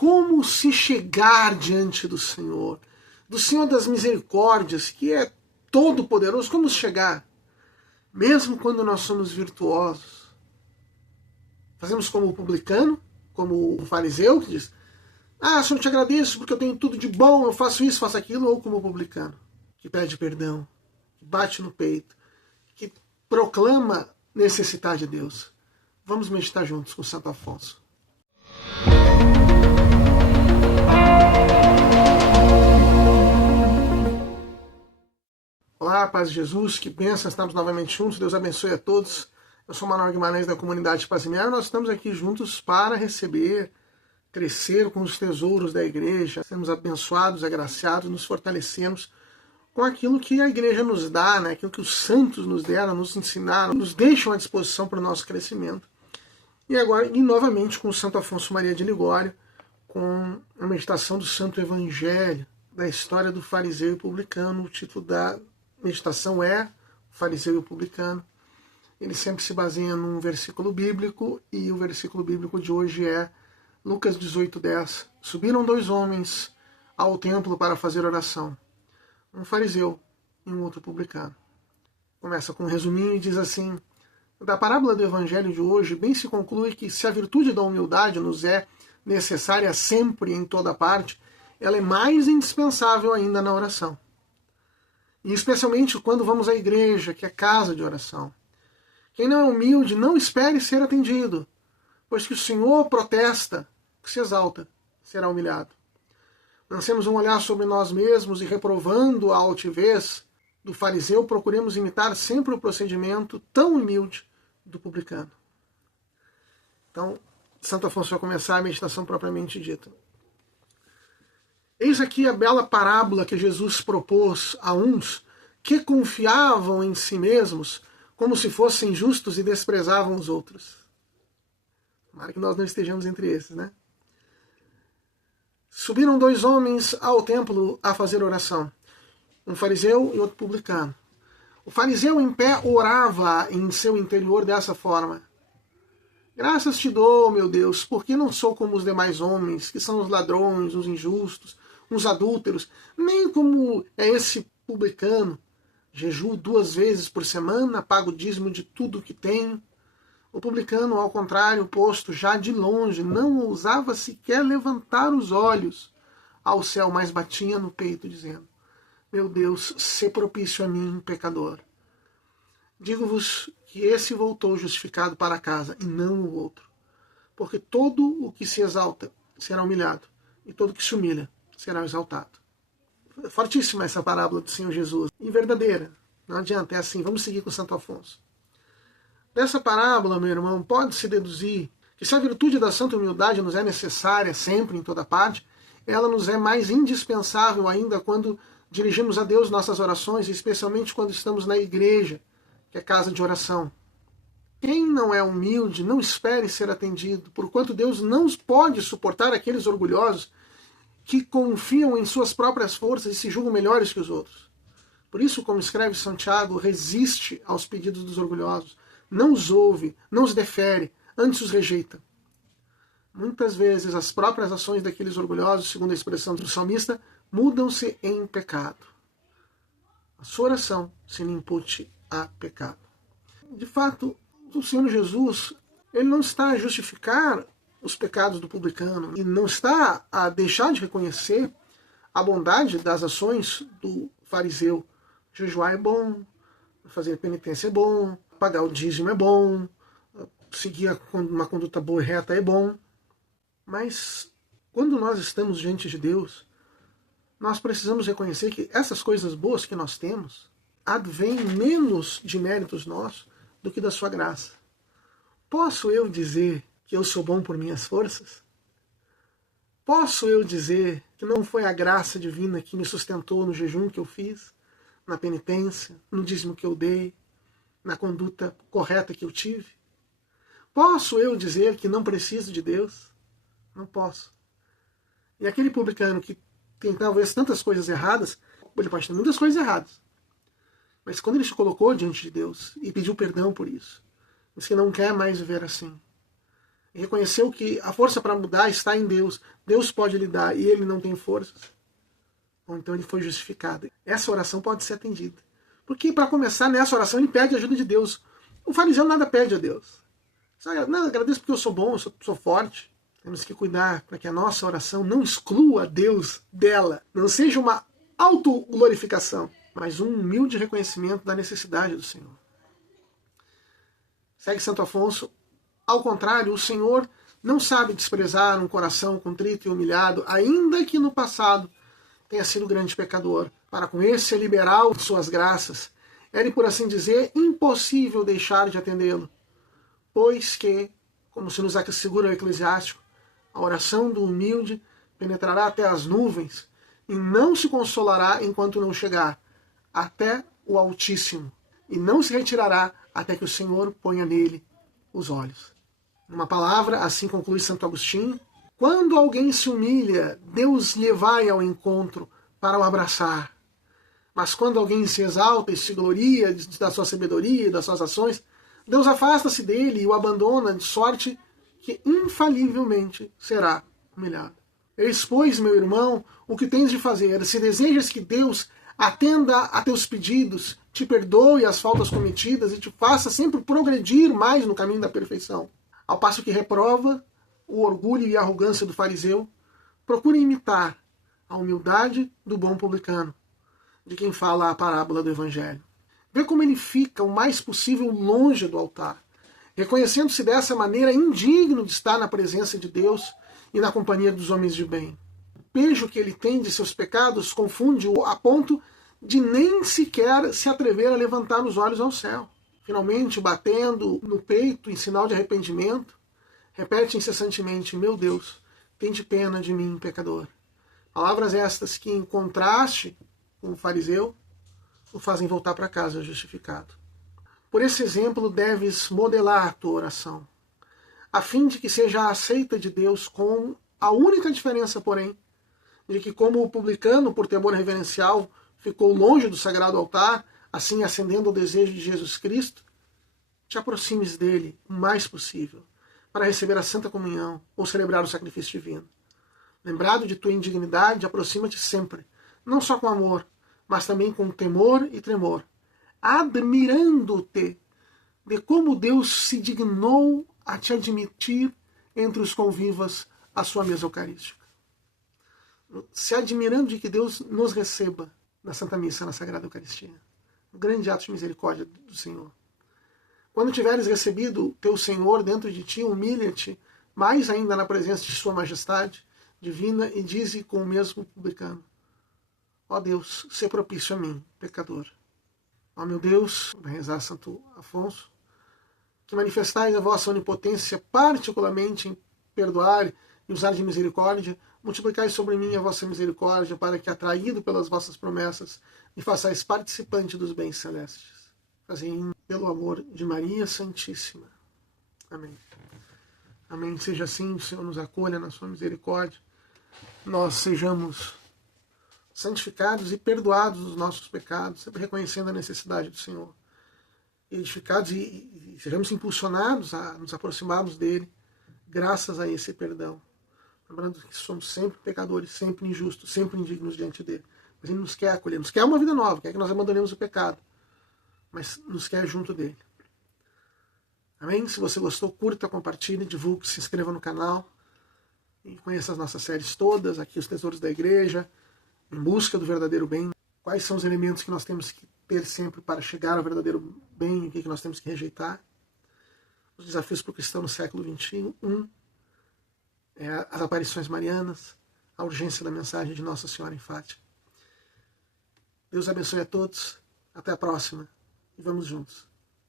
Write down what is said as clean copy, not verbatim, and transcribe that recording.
como se chegar diante do Senhor das misericórdias, que é todo poderoso, como chegar? Mesmo quando nós somos virtuosos. Fazemos como o publicano, como o fariseu, que diz: Senhor, eu te agradeço porque eu tenho tudo de bom, eu faço isso, faço aquilo, ou como o publicano, que pede perdão, que bate no peito, que proclama necessitar de Deus. Vamos meditar juntos com Santo Afonso. Olá, paz de Jesus, que bênção, estamos novamente juntos, Deus abençoe a todos. Eu sou Manuel Guimarães da comunidade Paz e Nós estamos aqui juntos para receber, crescer com os tesouros da igreja, sermos abençoados, agraciados, nos fortalecemos com aquilo que a igreja nos dá, né? Aquilo que os santos nos deram, nos ensinaram, nos deixam à disposição para o nosso crescimento. E agora, novamente, com o Santo Afonso Maria de Ligório, com a meditação do Santo Evangelho, da história do fariseu e publicano. O título da meditação é O Fariseu e o Publicano. Ele sempre se baseia num versículo bíblico, e o versículo bíblico de hoje é Lucas 18:10. Subiram 2 homens ao templo para fazer oração, um fariseu e um outro publicano. Começa com um resuminho e diz assim: da parábola do evangelho de hoje, bem se conclui que se a virtude da humildade nos é necessária sempre em toda parte, ela é mais indispensável ainda na oração. E especialmente quando vamos à igreja, que é casa de oração. Quem não é humilde, não espere ser atendido, pois que o Senhor protesta, que se exalta, será humilhado. Lancemos um olhar sobre nós mesmos e, reprovando a altivez do fariseu, procuremos imitar sempre o procedimento tão humilde do publicano. Então, Santo Afonso vai começar a meditação propriamente dita. Eis aqui a bela parábola que Jesus propôs a uns que confiavam em si mesmos como se fossem justos e desprezavam os outros. Tomara que nós não estejamos entre esses, né? Subiram 2 homens ao templo a fazer oração, um fariseu e outro publicano. O fariseu em pé orava em seu interior dessa forma: graças te dou, meu Deus, porque não sou como os demais homens, que são os ladrões, os injustos, os adúlteros, nem como é esse publicano. Jejuo 2 vezes por semana, pago o dízimo de tudo que tenho. O publicano, ao contrário, posto já de longe, não ousava sequer levantar os olhos ao céu, mas batia no peito, dizendo: meu Deus, sê propício a mim, pecador. Digo-vos que esse voltou justificado para casa, e não o outro. Porque todo o que se exalta será humilhado, e todo o que se humilha será exaltado. Fortíssima essa parábola do Senhor Jesus, e verdadeira. Não adianta, é assim. Vamos seguir com Santo Afonso. Dessa parábola, meu irmão, pode-se deduzir que se a virtude da santa humildade nos é necessária sempre, em toda parte, ela nos é mais indispensável ainda quando dirigimos a Deus nossas orações, especialmente quando estamos na igreja, que é casa de oração. Quem não é humilde, não espere ser atendido, porquanto Deus não pode suportar aqueles orgulhosos que confiam em suas próprias forças e se julgam melhores que os outros. Por isso, como escreve São Tiago, resiste aos pedidos dos orgulhosos, não os ouve, não os defere, antes os rejeita. Muitas vezes as próprias ações daqueles orgulhosos, segundo a expressão do salmista, mudam-se em pecado. A sua oração se lhe impute a pecado. De fato, o Senhor Jesus, ele não está a justificar os pecados do publicano e não está a deixar de reconhecer a bondade das ações do fariseu. Jejuar é bom, fazer penitência é bom, pagar o dízimo é bom, seguir uma conduta boa e reta é bom. Mas quando nós estamos diante de Deus, nós precisamos reconhecer que essas coisas boas que nós temos advêm menos de méritos nossos do que da sua graça. Posso eu dizer que eu sou bom por minhas forças? Posso eu dizer que não foi a graça divina que me sustentou no jejum que eu fiz, na penitência, no dízimo que eu dei, na conduta correta que eu tive? Posso eu dizer que não preciso de Deus? Não posso. E aquele publicano que tem talvez tantas coisas erradas, ele pode ter muitas coisas erradas, mas quando ele se colocou diante de Deus e pediu perdão por isso, disse que não quer mais viver assim, E reconheceu que a força para mudar está em Deus. Deus pode lhe dar e ele não tem forças. Ou então ele foi justificado. Essa oração pode ser atendida. Porque, para começar, nessa oração ele pede a ajuda de Deus. O fariseu nada pede a Deus. Não, agradeço porque eu sou bom, eu sou forte. Temos que cuidar para que a nossa oração não exclua Deus dela. Não seja uma autoglorificação, mas um humilde reconhecimento da necessidade do Senhor. Segue Santo Afonso. Ao contrário, o Senhor não sabe desprezar um coração contrito e humilhado, ainda que no passado tenha sido grande pecador, para com esse liberal de suas graças. Era, por assim dizer, impossível deixar de atendê-lo, pois que, como se nos assegura o eclesiástico, a oração do humilde penetrará até as nuvens e não se consolará enquanto não chegar até o Altíssimo, e não se retirará até que o Senhor ponha nele os olhos. Numa palavra, assim conclui Santo Agostinho: quando alguém se humilha, Deus lhe vai ao encontro para o abraçar. Mas quando alguém se exalta e se gloria da sua sabedoria e das suas ações, Deus afasta-se dele e o abandona, de sorte que infalivelmente será humilhado. Eis, pois, meu irmão, o que tens de fazer. Se desejas que Deus atenda a teus pedidos, te perdoe as faltas cometidas e te faça sempre progredir mais no caminho da perfeição, ao passo que reprova o orgulho e a arrogância do fariseu, procure imitar a humildade do bom publicano, de quem fala a parábola do Evangelho. Vê como ele fica o mais possível longe do altar, reconhecendo-se dessa maneira indigno de estar na presença de Deus e na companhia dos homens de bem. O pejo que ele tem de seus pecados confunde-o a ponto de nem sequer se atrever a levantar os olhos ao céu. Finalmente, batendo no peito em sinal de arrependimento, repete incessantemente: meu Deus, tende pena de mim, pecador. Palavras estas que, em contraste com o fariseu, o fazem voltar para casa justificado. Por esse exemplo, deves modelar a tua oração, a fim de que seja aceita de Deus, com a única diferença, porém, de que, como o publicano, por temor reverencial, ficou longe do sagrado altar, assim ascendendo ao desejo de Jesus Cristo, te aproximes dele o mais possível, para receber a Santa Comunhão ou celebrar o sacrifício divino. Lembrado de tua indignidade, aproxima-te sempre, não só com amor, mas também com temor e tremor, admirando-te de como Deus se dignou a te admitir entre os convivas à sua mesa eucarística. Se admirando de que Deus nos receba na Santa Missa, na Sagrada Eucaristia. Um grande ato de misericórdia do Senhor. Quando tiveres recebido teu Senhor dentro de ti, humilha-te mais ainda na presença de sua majestade divina e dize com o mesmo publicano: ó Deus, sê propício a mim, pecador. Ó meu Deus, vai rezar Santo Afonso, que manifestais a vossa onipotência particularmente em perdoar e usar de misericórdia, multiplicai sobre mim a vossa misericórdia, para que, atraído pelas vossas promessas, me façais participante dos bens celestes. Fazei pelo amor de Maria Santíssima. Amém. Amém. Seja assim, o Senhor nos acolha na sua misericórdia. Nós sejamos santificados e perdoados dos nossos pecados, sempre reconhecendo a necessidade do Senhor. Edificados e sejamos impulsionados a nos aproximarmos dele, graças a esse perdão. Lembrando que somos sempre pecadores, sempre injustos, sempre indignos diante dele. Mas ele nos quer acolher, nos quer uma vida nova, quer que nós abandonemos o pecado, mas nos quer junto dele. Amém? Se você gostou, curta, compartilhe, divulgue, se inscreva no canal e conheça as nossas séries todas, aqui os Tesouros da Igreja, em busca do verdadeiro bem. Quais são os elementos que nós temos que ter sempre para chegar ao verdadeiro bem e o que nós temos que rejeitar. Os desafios para o cristão no século XXI. As aparições marianas, a urgência da mensagem de Nossa Senhora em Fátima. Deus abençoe a todos. Até a próxima. E vamos juntos.